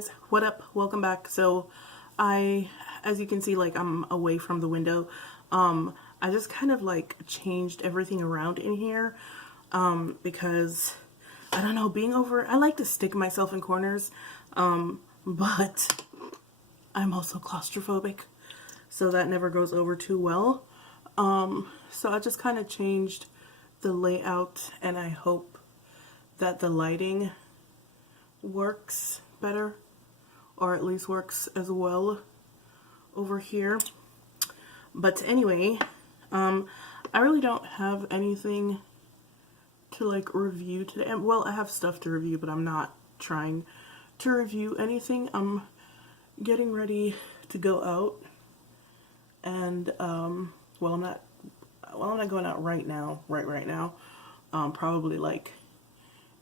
guys, what up? Welcome back. So as you can see, like, I'm away from the window. I just kind of like changed everything around in here because I don't know, being over, I like to stick myself in corners, but I'm also claustrophobic, so that never goes over too well. So I just kind of changed the layout, and I hope that the lighting works better, or at least works as well over here. But anyway, I really don't have anything to like review today. Well, I have stuff to review, but I'm not trying to review anything. I'm getting ready to go out, and well, I'm not going out right now, right now. Probably like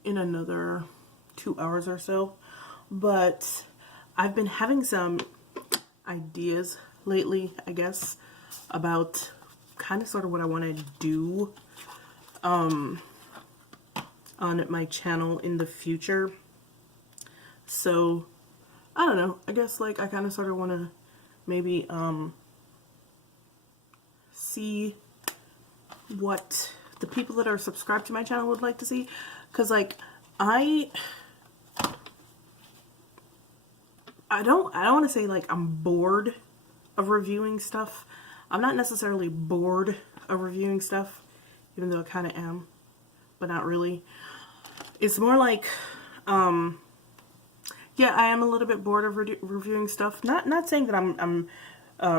in another 2 hours or so. But I've been having some ideas lately, I guess, about kind of sort of what I want to do on my channel in the future. So I don't know, I guess like I kind of sort of want to maybe see what the people that are subscribed to my channel would like to see, because like I don't want to say like I'm bored of reviewing stuff. I'm not necessarily bored of reviewing stuff, even though I kind of am, but not really. It's more like, yeah, I am a little bit bored of reviewing stuff. Not saying that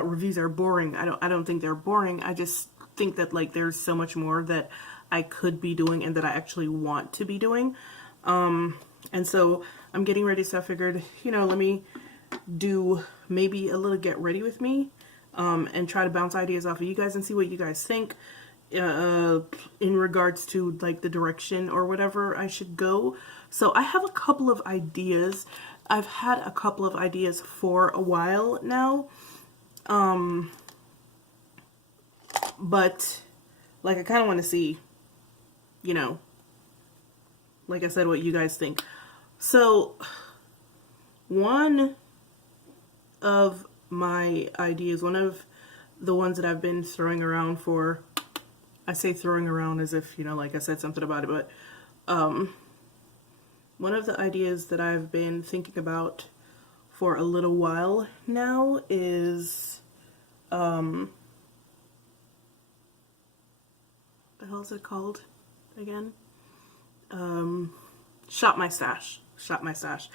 reviews are boring. I don't think they're boring. I just think that like there's so much more that I could be doing and that I actually want to be doing. And so I'm getting ready, so I figured, you know, let me do maybe a little get ready with me, and try to bounce ideas off of you guys and see what you guys think in regards to like the direction or whatever I should go. So I have a couple of ideas. I've had a couple of ideas for a while now, but like I kind of want to see, you know, like I said, what you guys think. So one of my ideas, one of the ones that I've been throwing around for, I say throwing around as if, you know, like I said something about it, but one of the ideas that I've been thinking about for a little while now is what the hell is it called again? Shop My Stash. Shop My Stash.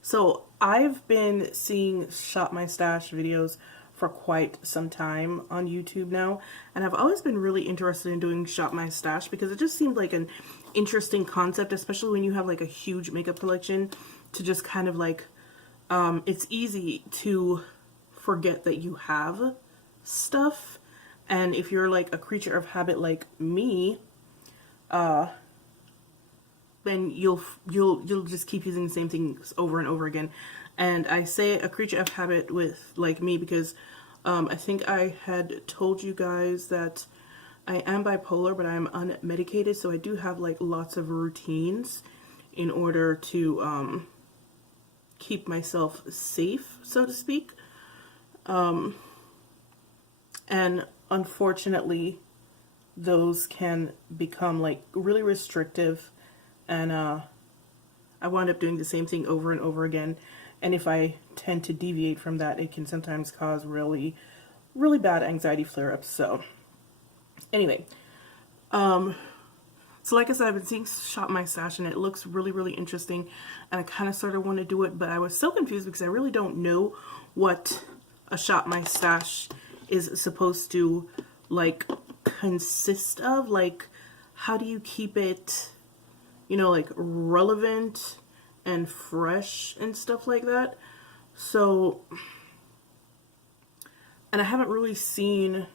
So I've been seeing Shop My Stash videos for quite some time on YouTube now, and I've always been really interested in doing Shop My Stash because it just seemed like an interesting concept, especially when you have like a huge makeup collection, to just kind of like, it's easy to forget that you have stuff, and if you're like a creature of habit like me, then you'll just keep using the same things over and over again. And I say a creature of habit with like me because I think I had told you guys that I am bipolar, but I'm unmedicated, so I do have like lots of routines in order to keep myself safe, so to speak. And unfortunately, those can become like really restrictive, and I wound up doing the same thing over and over again. And if I tend to deviate from that, it can sometimes cause really, really bad anxiety flare-ups. So anyway, so like I said, I've been seeing Shop My Stash, and it looks really, really interesting, and I kind of sort of want to do it, but I was so confused because I really don't know what a Shop My Stash is supposed to like consist of. Like, how do you keep it, you know, like relevant and fresh and stuff like that? So, and I haven't really seen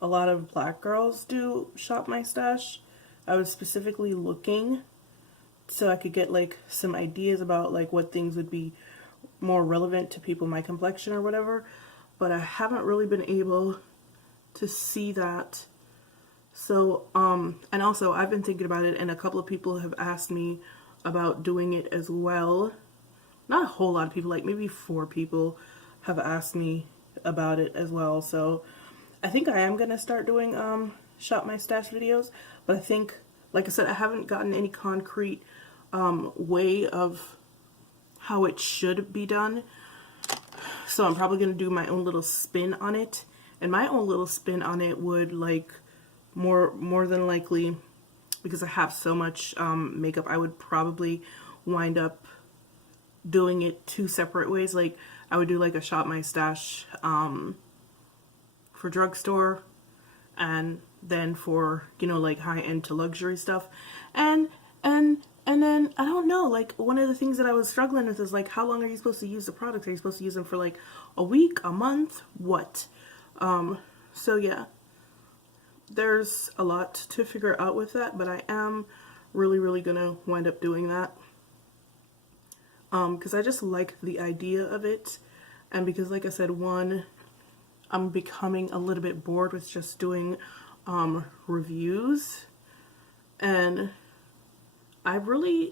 a lot of black girls do Shop My Stash. I was specifically looking so I could get like some ideas about like what things would be more relevant to people my complexion or whatever, but I haven't really been able to see that. So and also I've been thinking about it, and a couple of people have asked me about doing it as well, not a whole lot of people, like maybe 4 people have asked me about it as well. So I think I am going to start doing shop my stash videos, but I think, like I said, I haven't gotten any concrete way of how it should be done. So I'm probably going to do my own little spin on it. And my own little spin on it would, like, more than likely, because I have so much makeup, I would probably wind up doing it 2 separate ways. Like, I would do like a shop my stash for drugstore, and then for, you know, like high-end to luxury stuff. And then I don't know, like, one of the things that I was struggling with is like, how long are you supposed to use the products? Are you supposed to use them for like a week, a month, what? So yeah, there's a lot to figure out with that, but I am really gonna wind up doing that. Because I just like the idea of it, and because, like I said, one, I'm becoming a little bit bored with just doing reviews, and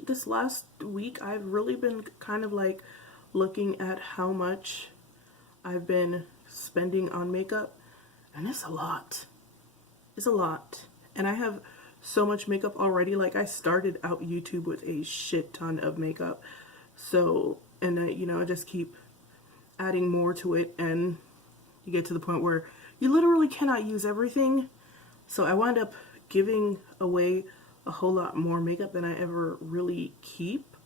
this last week, I've really been kind of like looking at how much I've been spending on makeup, and it's a lot. It's a lot. And I have so much makeup already. Like, I started out YouTube with a shit ton of makeup. So, and I, you know, I just keep adding more to it, and you get to the point where you literally cannot use everything. So I wound up giving away a whole lot more makeup than I ever really keep,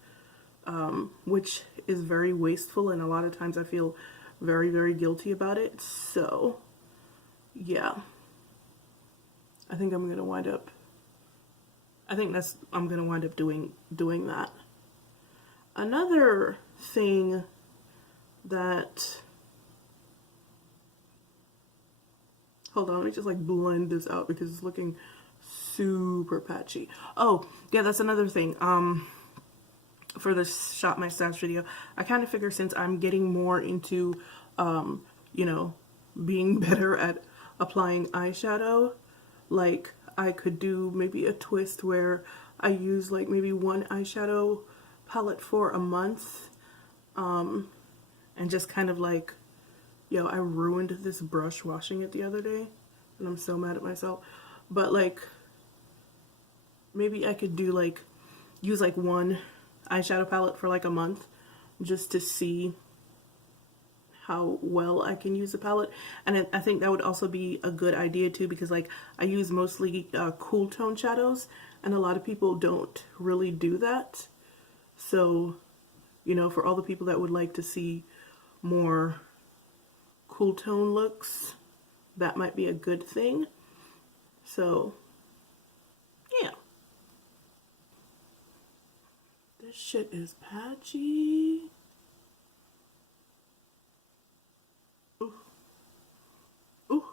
which is very wasteful, and a lot of times I feel very guilty about it. So yeah, I think I'm gonna wind up doing that. Another thing that, hold on, let me just like blend this out because it's looking super patchy. Oh yeah, that's another thing. For this shop my stash video, I kind of figure, since I'm getting more into you know, being better at applying eyeshadow, like, I could do maybe a twist where I use like maybe one eyeshadow palette for a month, and just kind of like, yo, I ruined this brush washing it the other day, and I'm so mad at myself. But like, maybe I could do like, use like one eyeshadow palette for like a month, just to see how well I can use the palette. And I think that would also be a good idea too, because like, I use mostly cool tone shadows, and a lot of people don't really do that. So, you know, for all the people that would like to see more cool tone looks, that might be a good thing. So yeah, this shit is patchy. Ooh. Ooh.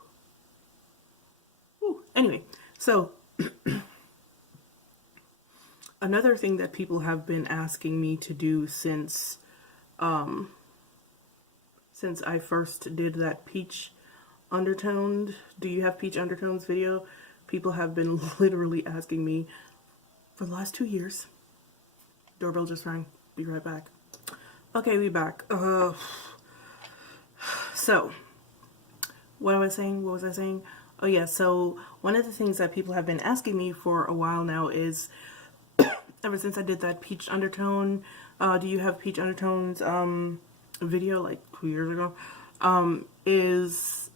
Ooh. Anyway, so another thing that people have been asking me to do since I first did that peach undertoned, do you have peach undertones video? People have been literally asking me for the last 2 years. Doorbell just rang. Be right back. Okay, we back. So, what was I saying? Oh yeah, so one of the things that people have been asking me for a while now is, ever since I did that peach undertone, do you have peach undertones video like 2 years ago, is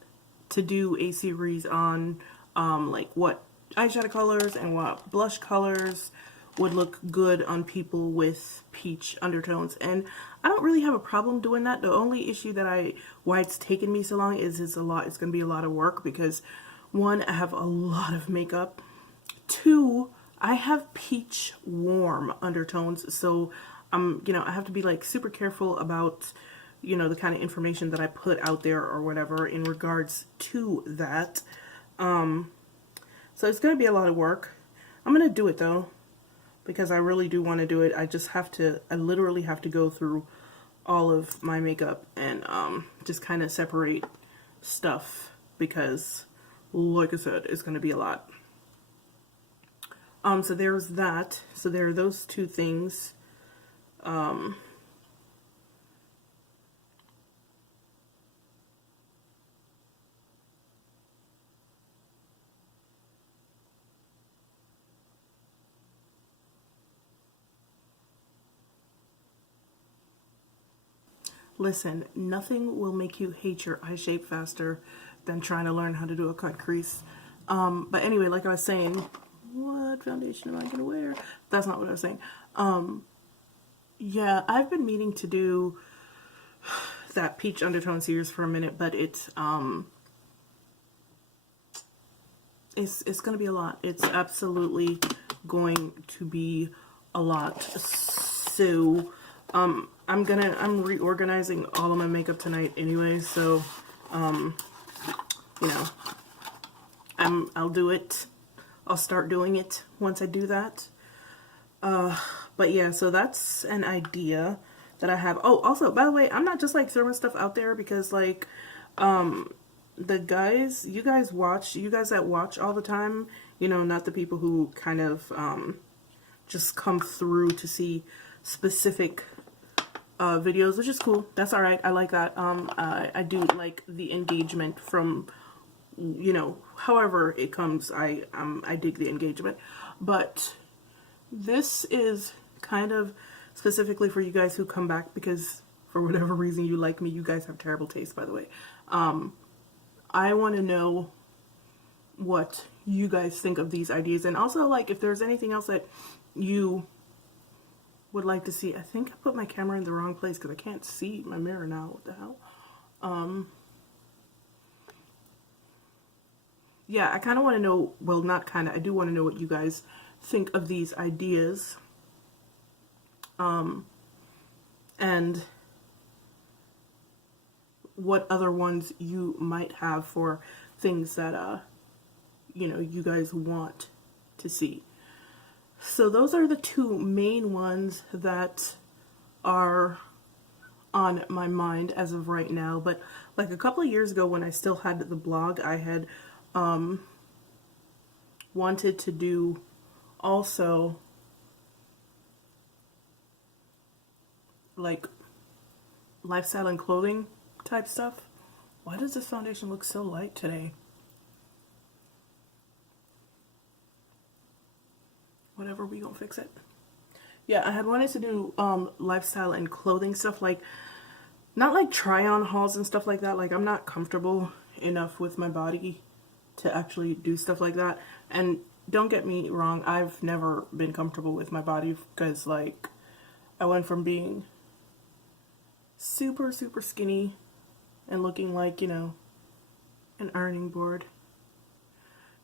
to do a series on like what eyeshadow colors and what blush colors would look good on people with peach undertones. And I don't really have a problem doing that. The only issue that why it's taken me so long is it's going to be a lot of work, because one, I have a lot of makeup. Two, I have peach warm undertones, so you know, I have to be like super careful about, you know, the kind of information that I put out there or whatever in regards to that. So it's going to be a lot of work. I'm going to do it though, because I really do want to do it. I literally have to go through all of my makeup and just kind of separate stuff, because like I said, it's going to be a lot. So there's that. So there are those two things. listen, nothing will make you hate your eye shape faster than trying to learn how to do a cut crease. But anyway, like I was saying, what foundation am I going to wear? That's not what I was saying. Yeah, I've been meaning to do that peach undertone series for a minute, but it's going to be a lot. It's absolutely going to be a lot. So, I'm reorganizing all of my makeup tonight anyway, so, you know, I'll do it. I'll start doing it once I do that. But yeah, so that's an idea that I have. Oh, also, by the way, I'm not just like throwing stuff out there because like, the guys, you guys that watch all the time, you know, not the people who kind of, just come through to see specific, videos, which is cool. That's all right. I like that. I do like the engagement from, you know, however it comes. I dig the engagement, but this is kind of specifically for you guys who come back because for whatever reason you like me. You guys have terrible taste, by the way. I want to know what you guys think of these ideas, and also like if there's anything else that you would like to see. I think I put my camera in the wrong place because I can't see my mirror now. What the hell? Yeah, I kind of want to know, well, not kind of, I do want to know what you guys think of these ideas. And what other ones you might have for things that, you know, you guys want to see. So those are the two main ones that are on my mind as of right now. But like a couple of years ago when I still had the blog, I had wanted to do also like lifestyle and clothing type stuff. Why does this foundation look so light today? Whatever, we gonna fix it. Yeah, I had wanted to do lifestyle and clothing stuff, like not like try on hauls and stuff like that. Like I'm not comfortable enough with my body to actually do stuff like that. And don't get me wrong, I've never been comfortable with my body because like I went from being super skinny and looking like, you know, an ironing board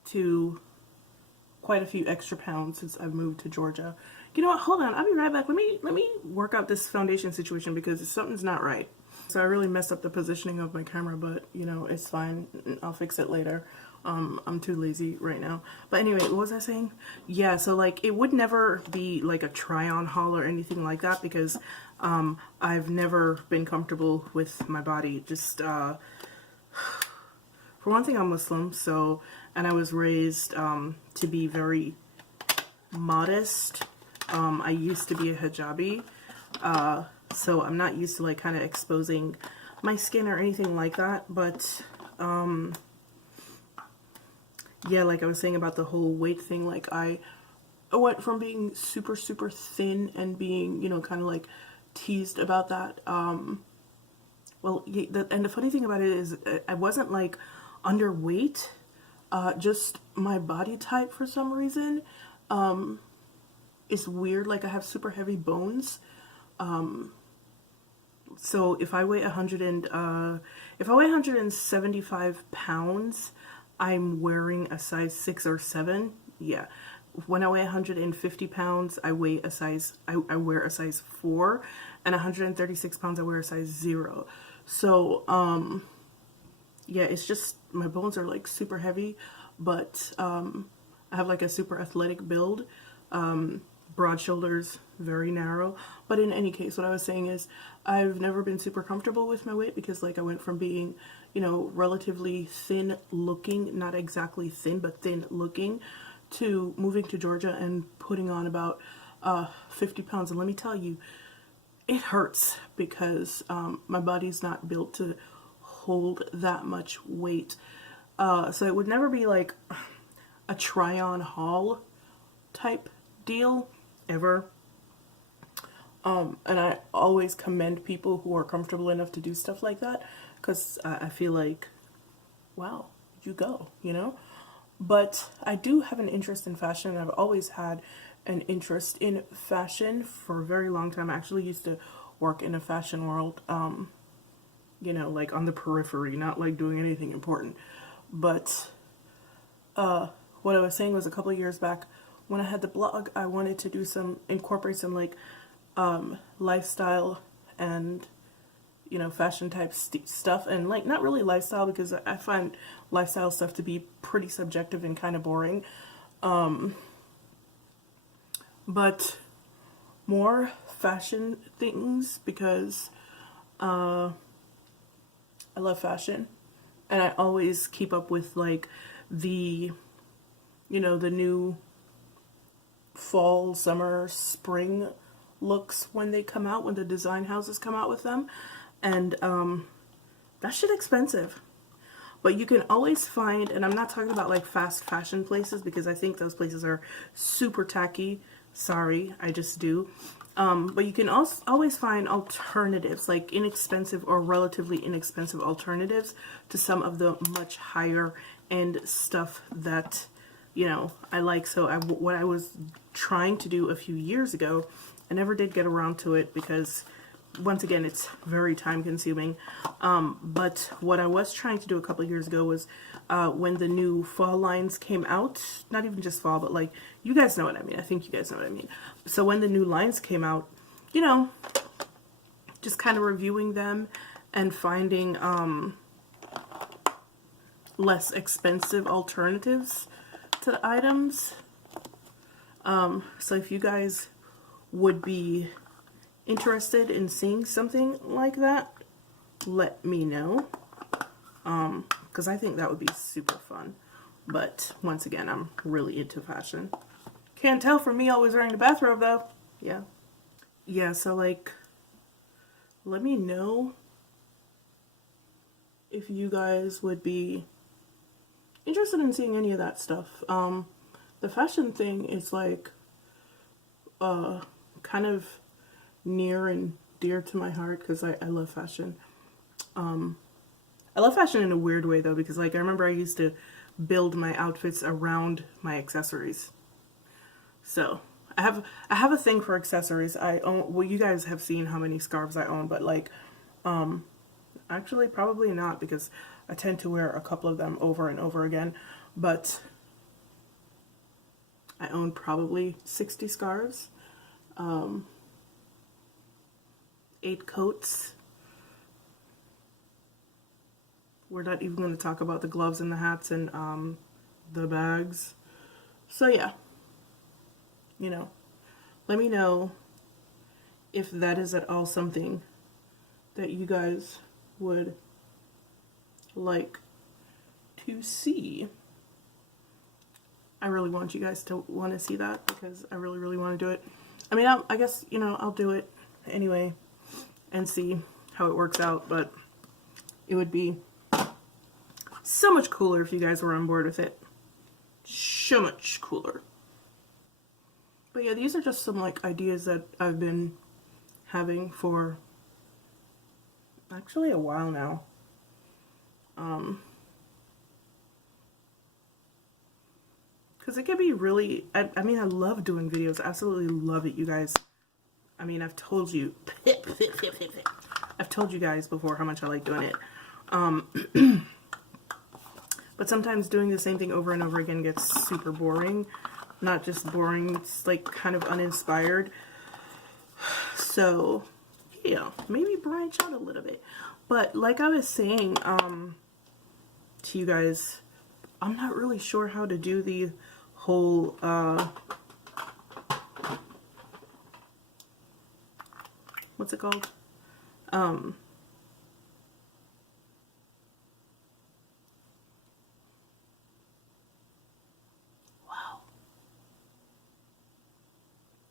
to quite a few extra pounds since I've moved to Georgia. You know what, hold on, I'll be right back. Let me work out this foundation situation because something's not right. So I really messed up the positioning of my camera, but you know, it's fine. I'll fix it later. I'm too lazy right now. But anyway, what was I saying? Yeah, so like it would never be like a try on haul or anything like that because I've never been comfortable with my body. Just for one thing, I'm Muslim, so, and I was raised to be very modest. I used to be a hijabi, so I'm not used to like kind of exposing my skin or anything like that. But yeah, like I was saying about the whole weight thing, like I went from being super thin and being, you know, kind of like teased about that. Well, and the funny thing about it is I wasn't like underweight, just my body type for some reason is weird. Like I have super heavy bones. So if I weigh 175 pounds, I'm wearing a size 6 or 7. Yeah. When I weigh 150 pounds, I wear a size 4, and 136 pounds, I wear a size 0. So, yeah, it's just, my bones are like super heavy, but, I have like a super athletic build, broad shoulders, very narrow. But in any case, what I was saying is I've never been super comfortable with my weight because like I went from being, you know, relatively thin looking, not exactly thin, but thin looking, to moving to Georgia and putting on about 50 pounds. And let me tell you, it hurts because my body's not built to hold that much weight. So it would never be like a try on haul type deal ever. And I always commend people who are comfortable enough to do stuff like that, because I feel like, wow, you go, you know? But I do have an interest in fashion. I've always had an interest in fashion for a very long time. I actually used to work in a fashion world, you know, like on the periphery, not like doing anything important. But what I was saying was, a couple of years back when I had the blog, I wanted to do incorporate some like lifestyle and, you know, fashion type stuff, and like not really lifestyle, because I find lifestyle stuff to be pretty subjective and kind of boring, but more fashion things, because I love fashion, and I always keep up with like the, you know, the new fall, summer, spring looks when they come out, when the design houses come out with them. And that shit expensive. But you can always find, and I'm not talking about like fast fashion places, because I think those places are super tacky. Sorry, I just do. But you can also always find alternatives, like inexpensive or relatively inexpensive alternatives to some of the much higher end stuff that, you know, I like. So what I was trying to do a few years ago, I never did get around to it because, once again, it's very time consuming. But what I was trying to do a couple of years ago was when the new fall lines came out, not even just fall, but like, you guys know what I mean. I think you guys know what I mean. So when the new lines came out, you know, just kind of reviewing them and finding less expensive alternatives to the items. So if you guys would be interested in seeing something like that, let me know, because I think that would be super fun. But once again, I'm really into fashion. Can't tell from me always wearing a bathrobe though. Yeah, so like, let me know if you guys would be interested in seeing any of that stuff. The fashion thing is like kind of near and dear to my heart, because I love fashion. I love fashion in a weird way though, because like I remember I used to build my outfits around my accessories. So I have a thing for accessories. I own, well, you guys have seen how many scarves I own, but like actually probably not, because I tend to wear a couple of them over and over again. But I own probably 60 scarves, 8 coats. We're not even going to talk about the gloves and the hats and the bags. So yeah, you know, let me know if that is at all something that you guys would like to see. I really want you guys to want to see that, because I really, really want to do it. I mean, I guess, you know, I'll do it anyway and see how it works out, but it would be so much cooler if you guys were on board with it. So much cooler. But yeah, these are just some like ideas that I've been having for actually a while now. Because it can be really, I mean, I love doing videos. I absolutely love it, you guys. I mean, I've told you, I've told you guys before how much I like doing it. But sometimes doing the same thing over and over again gets super boring. Not just boring, it's like kind of uninspired. So, yeah, maybe branch out a little bit. But like I was saying to you guys, I'm not really sure how to do the whole what's it called? Wow.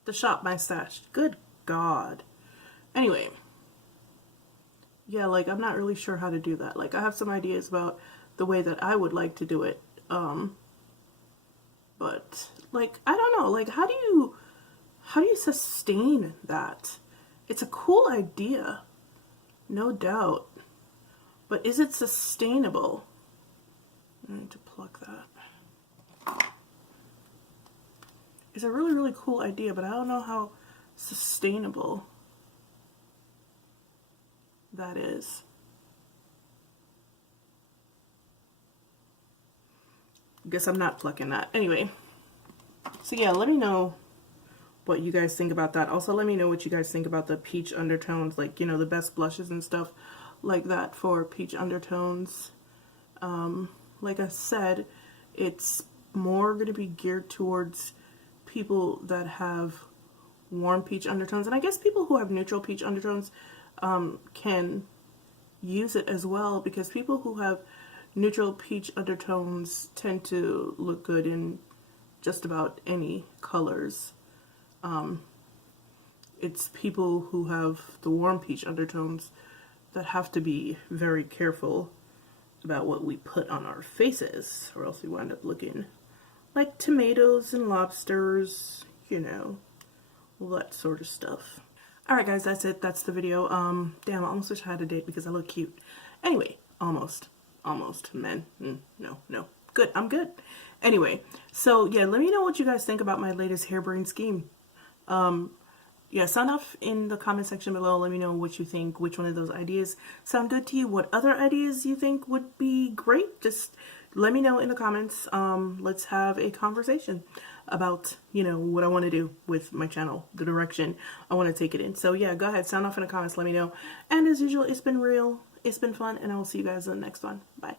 The shop my stash. Good God. Anyway. Yeah, like I'm not really sure how to do that. Like I have some ideas about the way that I would like to do it. But like I don't know, like how do you sustain that? It's a cool idea, no doubt. But is it sustainable? I need to pluck that. It's a really, really cool idea, but I don't know how sustainable that is. Guess I'm not plucking that. Anyway, so yeah, let me know what you guys think about that. Also, let me know what you guys think about the peach undertones, like, you know, the best blushes and stuff like that for peach undertones. Like I said, it's more going to be geared towards people that have warm peach undertones, and I guess people who have neutral peach undertones can use it as well, because people who have neutral peach undertones tend to look good in just about any colors. It's people who have the warm peach undertones that have to be very careful about what we put on our faces, or else we wind up looking like tomatoes and lobsters, you know, all that sort of stuff. Alright guys, that's it. That's the video. Damn, I almost wish I had a date because I look cute. Anyway, almost, men. No. Good, I'm good. Anyway, so yeah, let me know what you guys think about my latest hairbrain scheme. Yeah, sound off in the comment section below. Let me know what you think, which one of those ideas sound good to you, what other ideas you think would be great. Just let me know in the comments. Let's have a conversation about, you know, what I want to do with my channel, the direction I want to take it in. So yeah, go ahead, sound off in the comments, let me know. And as usual, it's been real, it's been fun, and I will see you guys in the next one. Bye.